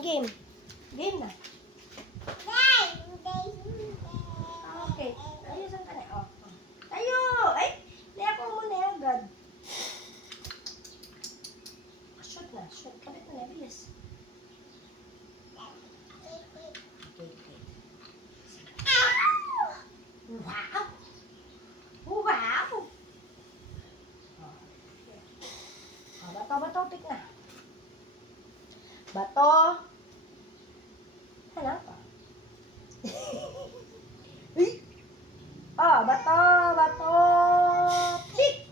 game. Game na. Okay. Ayusan ka na. Oh. Tayo! Ay! Liya ko muna agad. Shoot na. Shoot. Kapit na. Bilis. Okay. Wow! Wow! Bato. Pick na. Bato. Hala pa. Bato. Pick!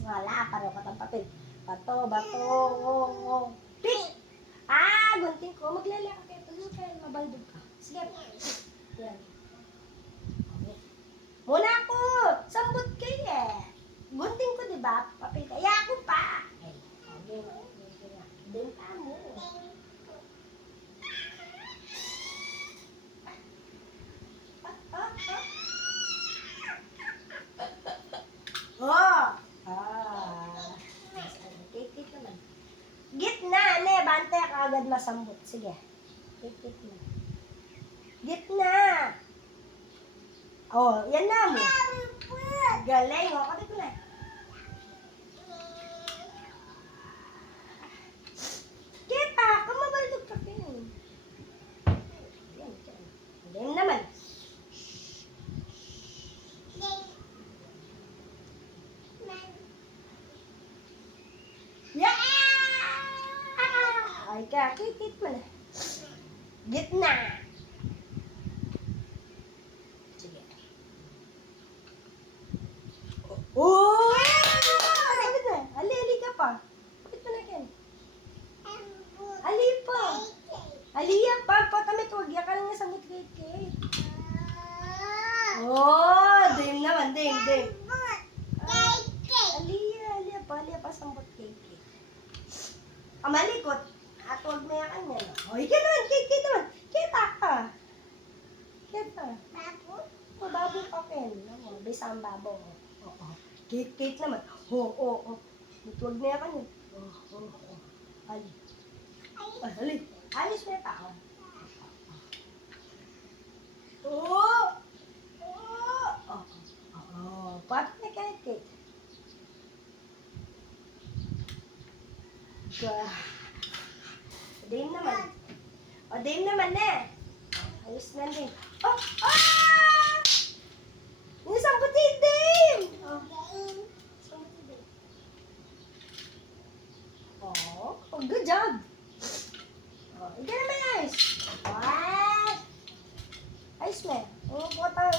Wala, pareho katampatin. Bato. Pick! Gunting ko. Maglalaki ka kayo. Pagod kayo, mabaldog ka. Sige. Yan. Okay. Muna ako! Sambot kayo eh. Gunting ko, diba? Papel kaya ako pa. Okay. Din pa mo. Kit naman. Gitna, bantay ka agad masambot. Sige. Kit na. Gitna. Yan na mo. Galing, kapit mo na. Kita, kumabaldog ka pin. Yan. Galing naman. Ay ka, kit mo na. Gitna. Sige. Kapit na. Ali ka pa. Kapit mo na Ken. Ali pa. Aliya pa. Patamit, huwag ya ka lang sa kit. Dim naman. Aliya pa sambot kit. Malikot. At huwag mo yan kanya. Ikaw naman, kit naman. Kita ka. Kita. Babo ka, Ken. Bisang babo. Kit naman. Huwag mo yan kanya. Ali. Ayos mo yung tao. Paano na kit? Dame naman na. Ayos na din. Yung samputi, Dame! Good job. Ika naman ayos. Ayos na.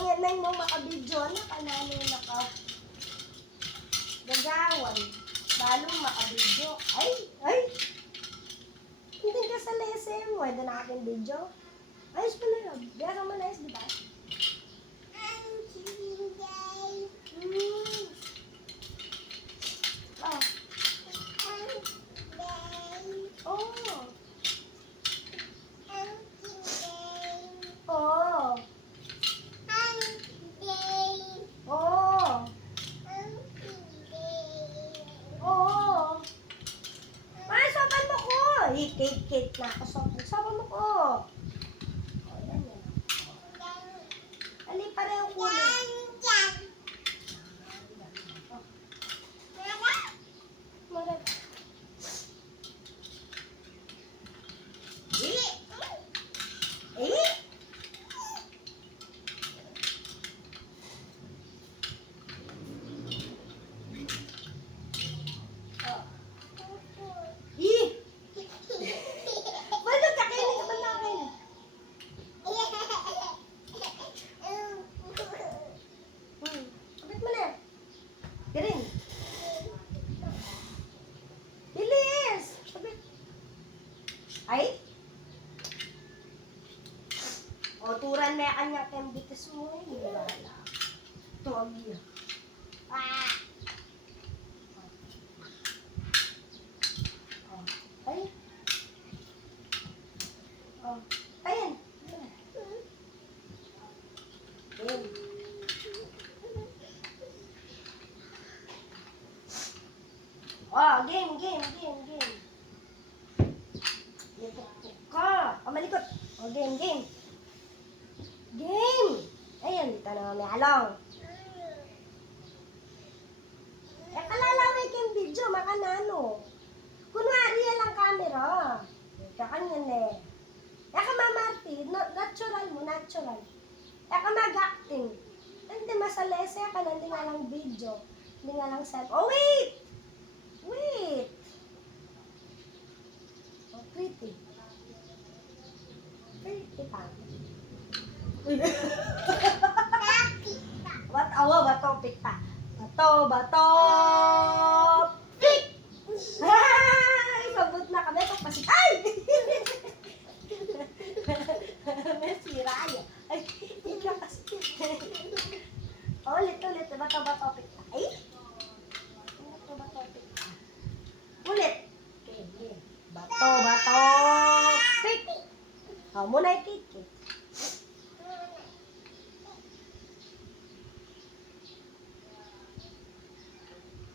Yan na yung makabidyo na kanano yung gagawan. Balong makabidyo. Ay! Hindi ka sa lesson mo. Ito na aking video. Ayos pa na yun. Biyara mo na ayos, di ba? Kit na ako. Sopa mo ko. Yan. Ali, pareho kulay. Marat. Galing. Bilis! Ay? Turan na kanya tembitis mo eh. Wala. Tuwag yun. Ay. Ayan. Ayan. Game. Ipukpuk ka. O, malikot. O, game, game. Game! Ayan, dito na may along. Kalalaway kayong video, makanano. Kunwari yan ang camera. Kakanyan eh. Ka mamarti, natural mo, natural. Ka mag-acting. Hindi masalese ka na, hindi nga lang video. Hindi nga lang self. Oh, wait! Wait! Oh, pretty. Pretty pa. Bato, pick pa. Bato, pick! Ay, sabot na kami. Pagpasik. Ay! May sira yan. Ay, ikaw kasi. Ulit. Bato, pick pa. Ay! Bato, pick pa. Ulit. Okay. Bato, pick! Muna i-kick.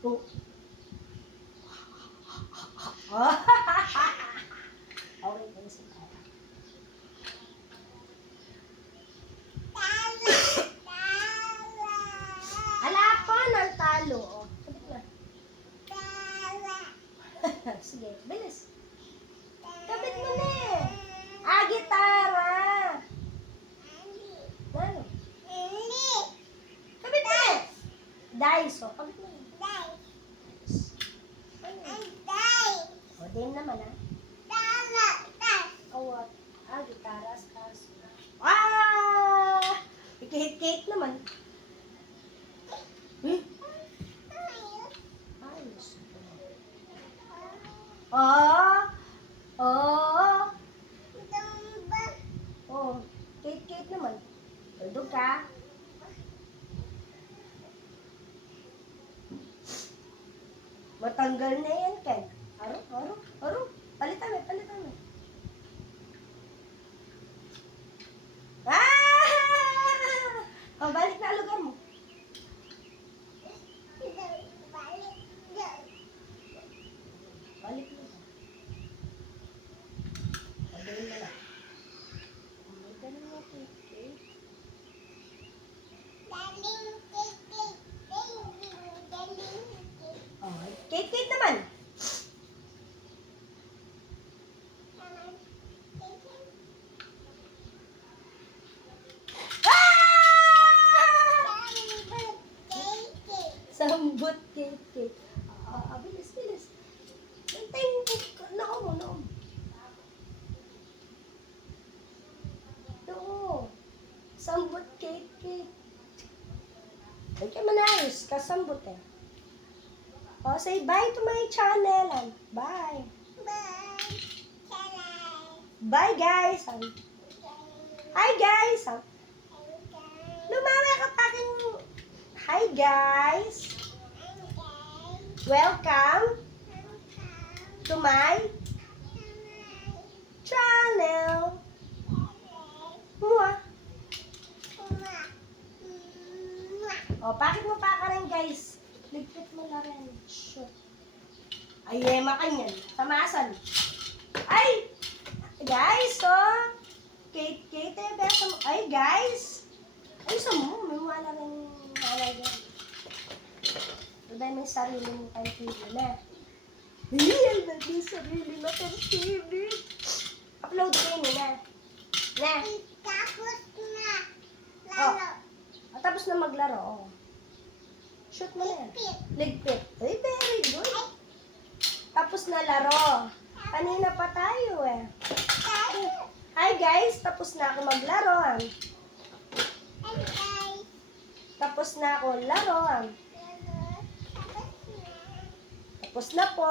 Oh. Okay, guys. Alapon ang talo. Oh. Sige, bilis. Kabit mo na eh. Gitara. Ano? Kabit mo na. Dice, oh. Kabit mo na. O, din naman, ha? Oh, gitara. Hit naman. Ayos. Hit naman. Tuldog ka. Matanggal na yan, Ken. Aro. Palitan mo. Balik na lugar mo. Balik na. Pagdaling na lang. Ganun mo, Kate. Kate naman. Sambot, Kate. Bilis. Hintayin ko. Noong. Sambot, Kate. Huwag ka manayos. Kasambot eh. Say bye to my channel. Bye. Bye, guys. Hi, guys. Lumawi ka pa aking... Hi, guys. Welcome to my channel. Mua. Pakit mo pa ka rin, guys. Ligpit mo na rin. Shoot. Ay, makanyan. Tamasan. Ay! Guys, Kate, besa mo. Ay, guys. Ay, sa mo. May wala rin dyan. Tuday may sarili mo kay TV na. Ay, may sarili na kay TV. Upload kayo na. Tapos na maglaro. Shoot mo na yan. Ligpit. Ay, very good. Tapos na laro. Kanina pa tayo eh. Hi guys, tapos na ako maglaro. Tapos na ako laro. Tapos na po.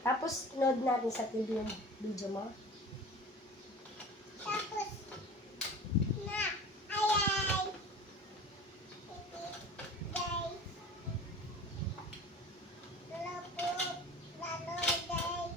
Tapos, nood natin sa TV yung video mo. Tapos na, ayay. Guys. Lalo guys.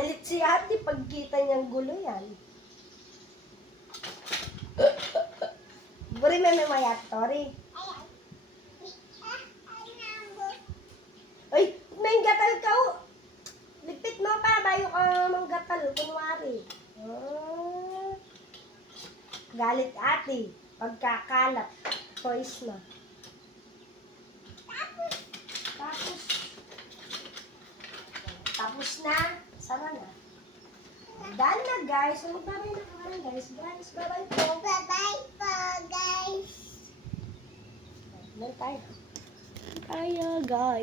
Galit si ate pagkita niyang gulo yan. Buri may mayat, Tori. Ay, may gatal ka o. Ligpit mo pa, bayo ka manggatal, kunwari. Ah. Galit ate, pagkakalat, toys na. Tapos na, sama na. Done na guys, magbabay na ka guys. Guys, bye-bye po. Bye-bye po, guys. Tayo guys.